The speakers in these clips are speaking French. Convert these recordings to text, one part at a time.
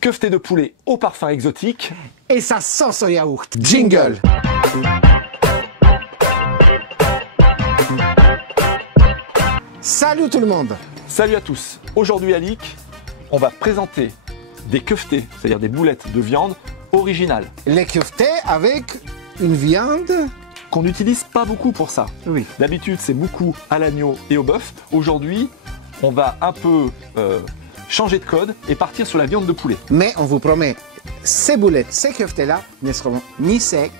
Kefté de poulet au parfum exotique. Et sa sauce au yaourt. Jingle. Salut tout le monde. Salut à tous. Aujourd'hui, Alik, on va présenter des keftés, c'est-à-dire des boulettes de viande originales. Les keftés avec une viande Qu'on n'utilise pas beaucoup pour ça. Oui. D'habitude, c'est beaucoup à l'agneau et au bœuf. Aujourd'hui, on va un peu changer de code et partir sur la viande de poulet. Mais on vous promet, ces boulettes, ces keftés-là ne seront ni secs,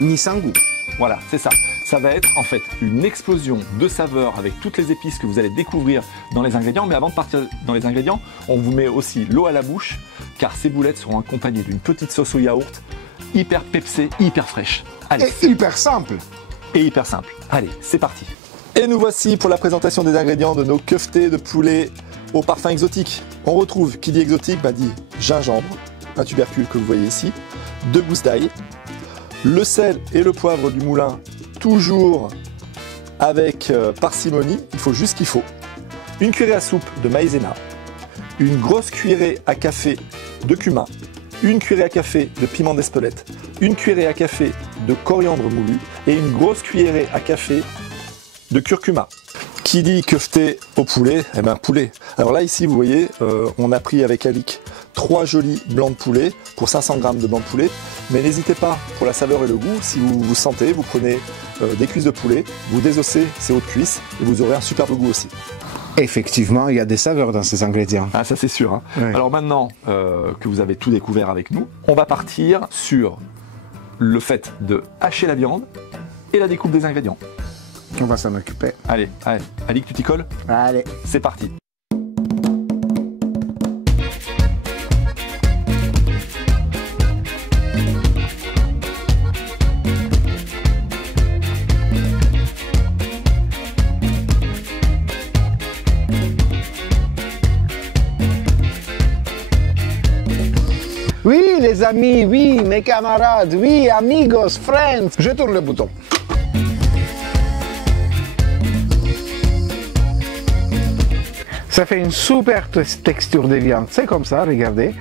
ni sans goût. Voilà, c'est ça. Ça va être en fait une explosion de saveurs avec toutes les épices que vous allez découvrir dans les ingrédients. Mais avant de partir dans les ingrédients, on vous met aussi l'eau à la bouche, car ces boulettes seront accompagnées d'une petite sauce au yaourt, hyper pepsée, hyper fraîche. Allez, Et hyper simple. et hyper simple. Allez, c'est parti. Et nous voici pour la présentation des ingrédients de nos keftés de poulet au parfum exotique. On retrouve, qui dit exotique, dit gingembre, un tubercule que vous voyez ici, 2 gousses d'ail, le sel et le poivre du moulin, toujours avec parcimonie, il faut juste ce qu'il faut, une cuillerée à soupe de maïzena, une grosse cuillerée à café de cumin, une cuillerée à café de piment d'Espelette, une cuillerée à café de coriandre moulu et une grosse cuillerée à café de curcuma. Qui dit kefté au poulet, poulet. Alors là ici vous voyez, on a pris avec Alik 3 jolis blancs de poulet pour 500 g de blanc de poulet. Mais n'hésitez pas, pour la saveur et le goût, si vous vous sentez, vous prenez des cuisses de poulet, vous désossez ces hautes cuisses et vous aurez un superbe goût aussi. Effectivement, il y a des saveurs dans ces ingrédients. Ah ça c'est sûr. Hein. Oui. Alors maintenant que vous avez tout découvert avec nous, on va partir sur le fait de hacher la viande et la découpe des ingrédients. On va s'en occuper. Allez, Alik, tu t'y colles? Allez. C'est parti. Oui, les amis, oui, mes camarades, oui, amigos, friends. Je tourne le bouton. Ça fait une super texture de viande. C'est comme ça, regardez.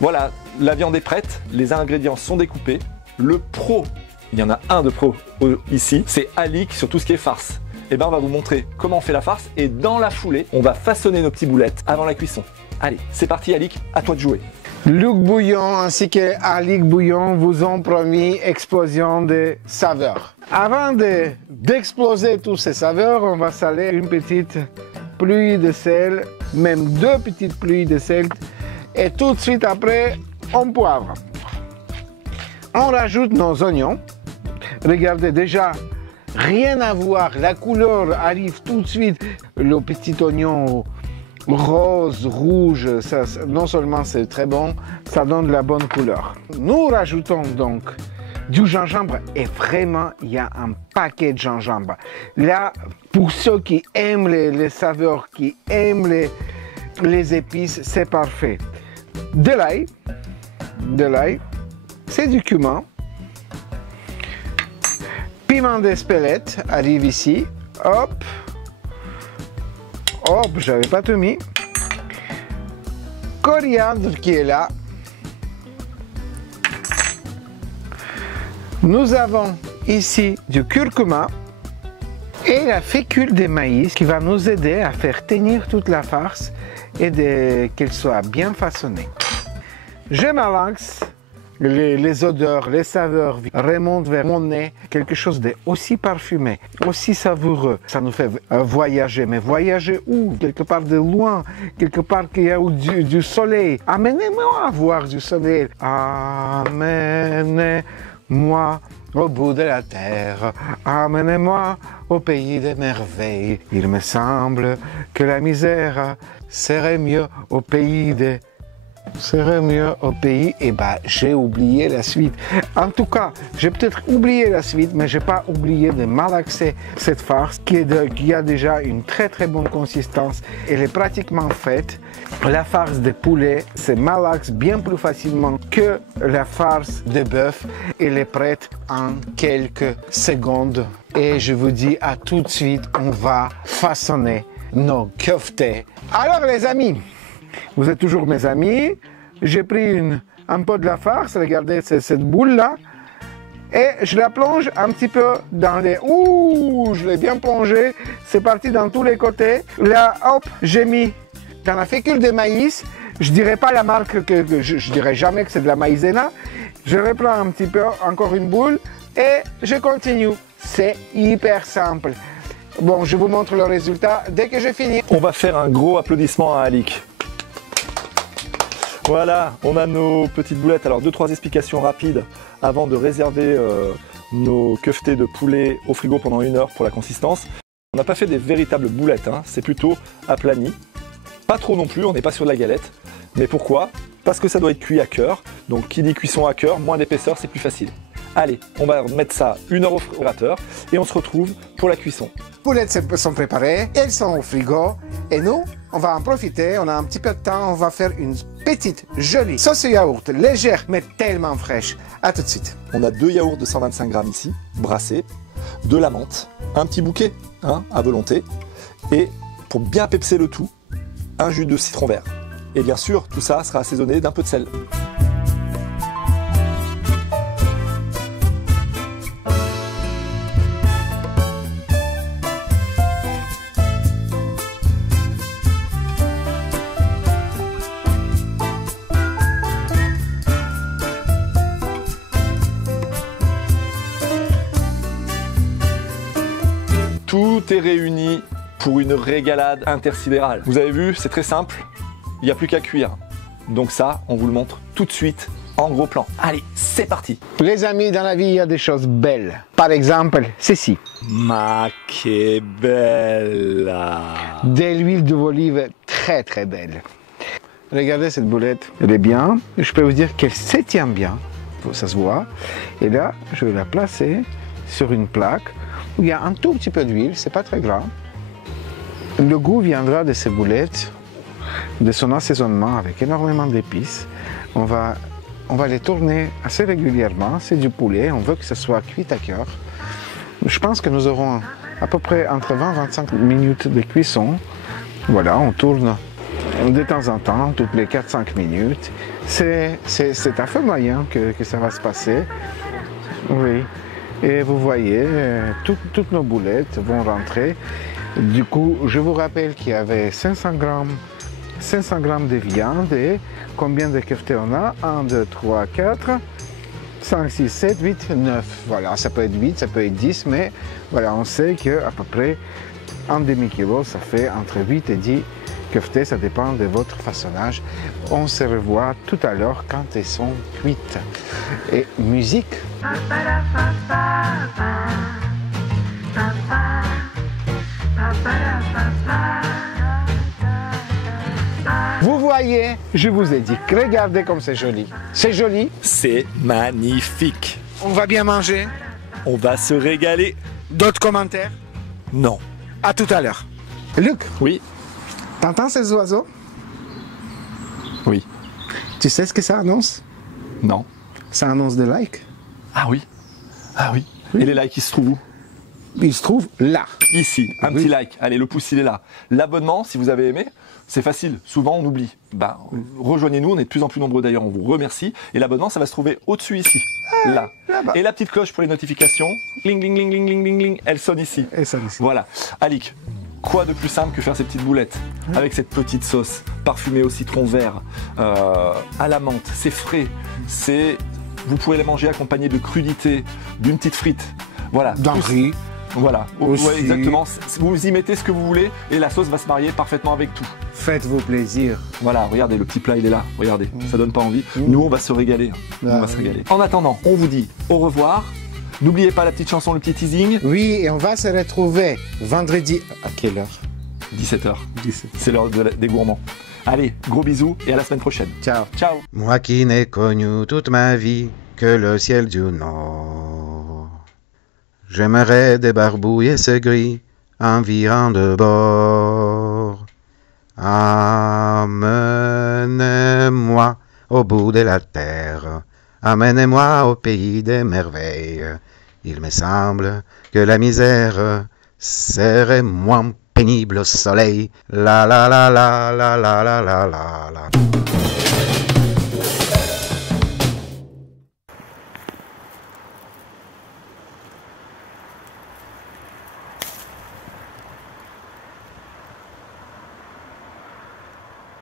Voilà, la viande est prête, les ingrédients sont découpés. Le pro, il y en a un de pro ici, c'est Alik sur tout ce qui est farce. Et on va vous montrer comment on fait la farce et dans la foulée, on va façonner nos petites boulettes avant la cuisson. Allez, c'est parti Alik, à toi de jouer. Luc Bouillon ainsi que Alik Bouillon vous ont promis explosion de saveurs. Avant d'exploser tous ces saveurs, on va saler une petite pluie de sel, même 2 petites pluies de sel, et tout de suite après, on poivre. On rajoute nos oignons. Regardez déjà, rien à voir, la couleur arrive tout de suite. Le petit oignon rose, rouge, ça, non seulement c'est très bon, ça donne de la bonne couleur. Nous rajoutons donc du gingembre et vraiment il y a un paquet de gingembre. Là, pour ceux qui aiment les saveurs, qui aiment les épices, c'est parfait. De l'ail, c'est du cumin. Piment d'Espelette arrive ici, hop. Hop, j'avais pas tout mis. Coriandre qui est là. Nous avons ici du curcuma et la fécule de maïs qui va nous aider à faire tenir toute la farce et qu'elle soit bien façonnée. Je malaxe. Les odeurs, les saveurs remontent vers mon nez, quelque chose d'aussi parfumé, aussi savoureux. Ça nous fait voyager, mais voyager où? Quelque part de loin, quelque part qu'il y a du soleil. Amenez-moi à voir du soleil. Amenez-moi au bout de la terre, amenez-moi au pays des merveilles. Il me semble que la misère serait mieux au pays des... et j'ai oublié la suite. En tout cas, j'ai peut-être oublié la suite, mais j'ai pas oublié de malaxer cette farce qui a déjà une très très bonne consistance. Elle est pratiquement faite. La farce de poulet se malaxe bien plus facilement que la farce de bœuf. Elle est prête en quelques secondes. Et je vous dis à tout de suite, on va façonner nos keftés. Alors les amis, vous êtes toujours mes amis. j'ai pris un peu de la farce, regardez cette boule-là, et je la plonge un petit peu dans les... Ouh, je l'ai bien plongé, c'est parti dans tous les côtés. Là, hop, j'ai mis dans la fécule de maïs, je ne dirais pas la marque, je dirais jamais que c'est de la maïzena. Je reprends un petit peu, encore une boule, et je continue. C'est hyper simple. Bon, je vous montre le résultat dès que j'ai fini. On va faire un gros applaudissement à Alik. Voilà, on a nos petites boulettes. Alors 2-3 explications rapides avant de réserver nos keftés de poulet au frigo pendant 1 heure pour la consistance. On n'a pas fait des véritables boulettes, hein. C'est plutôt aplani. Pas trop non plus, on n'est pas sur de la galette. Mais pourquoi? Parce que ça doit être cuit à cœur. Donc qui dit cuisson à cœur, moins d'épaisseur, c'est plus facile. Allez, on va mettre ça 1 heure au frigorificateur et on se retrouve pour la cuisson. Les boulettes sont préparées, elles sont au frigo et nous, on va en profiter, on a un petit peu de temps, on va faire une petite, jolie sauce yaourt, légère mais tellement fraîche. A tout de suite. On a 2 yaourts de 125 grammes ici, brassés, de la menthe, un petit bouquet hein, à volonté et pour bien pepser le tout, un jus de citron vert. Et bien sûr, tout ça sera assaisonné d'un peu de sel. Tout est réuni pour une régalade intersidérale. Vous avez vu, c'est très simple, il n'y a plus qu'à cuire. Donc ça, on vous le montre tout de suite en gros plan. Allez, c'est parti. Les amis, dans la vie, il y a des choses belles. Par exemple, ceci. Ma che bella. De l'huile d'olive très très belle. Regardez cette boulette, elle est bien. Je peux vous dire qu'elle se tient bien, ça se voit. Et là, je vais la placer sur une plaque où il y a un tout petit peu d'huile, c'est pas très grave. Le goût viendra de ces boulettes, de son assaisonnement avec énormément d'épices. On va les tourner assez régulièrement, c'est du poulet, on veut que ce soit cuit à cœur. Je pense que nous aurons à peu près entre 20 et 25 minutes de cuisson. Voilà, on tourne de temps en temps, toutes les 4-5 minutes. C'est à feu moyen que ça va se passer. Oui. Et vous voyez, toutes nos boulettes vont rentrer. Du coup, je vous rappelle qu'il y avait 500 grammes de viande et combien de keftés on a? 1, 2, 3, 4, 5, 6, 7, 8, 9. Voilà, ça peut être 8, ça peut être 10, mais voilà, on sait qu'à peu près un demi-kilo, ça fait entre 8 et 10 keftés, ça dépend de votre façonnage. On se revoit tout à l'heure quand elles sont cuites. Et musique. Vous voyez, je vous ai dit, regardez comme c'est joli. C'est joli. C'est magnifique. On va bien manger. On va se régaler. D'autres commentaires? Non. À tout à l'heure. Luc, Oui. t'entends ces oiseaux? Oui. Tu sais ce que ça annonce? Non. Ça annonce des likes. Ah oui. Ah oui. Et les likes, ils se trouvent où? Il se trouve là. Ici, un Oui. petit like. Allez, le pouce, il est là. L'abonnement, si vous avez aimé, c'est facile. Souvent, on oublie. Ben, rejoignez-nous, on est de plus en plus nombreux d'ailleurs, on vous remercie. Et l'abonnement, ça va se trouver au-dessus ici. Là. là-bas. Et la petite cloche pour les notifications, ling, ling, ling, ling, ling, ling, ling, elle sonne ici. Et ça ici. Voilà. Alik, quoi de plus simple que faire ces petites boulettes avec cette petite sauce parfumée au citron vert, à la menthe. C'est frais. Vous pourrez les manger accompagnés de crudités, d'une petite frite. Voilà. D'un riz. Voilà, Aussi. ouais, exactement. Vous y mettez ce que vous voulez et la sauce va se marier parfaitement avec tout. Faites-vous plaisir. Voilà, regardez, le petit plat il est là. Regardez, ça donne pas envie. Nous on va se régaler. On va se régaler. En attendant, on vous dit au revoir. N'oubliez pas la petite chanson, le petit teasing. Oui, et on va se retrouver vendredi. À quelle heure? 17h. 17. C'est l'heure des gourmands. Allez, gros bisous et à la semaine prochaine. Ciao. Ciao. Moi qui n'ai connu toute ma vie que le ciel du nord, j'aimerais débarbouiller ce gris environ de bord. Amenez-moi au bout de la terre, amenez-moi au pays des merveilles. Il me semble que la misère serait moins pénible au soleil. La la la la la la la la la la.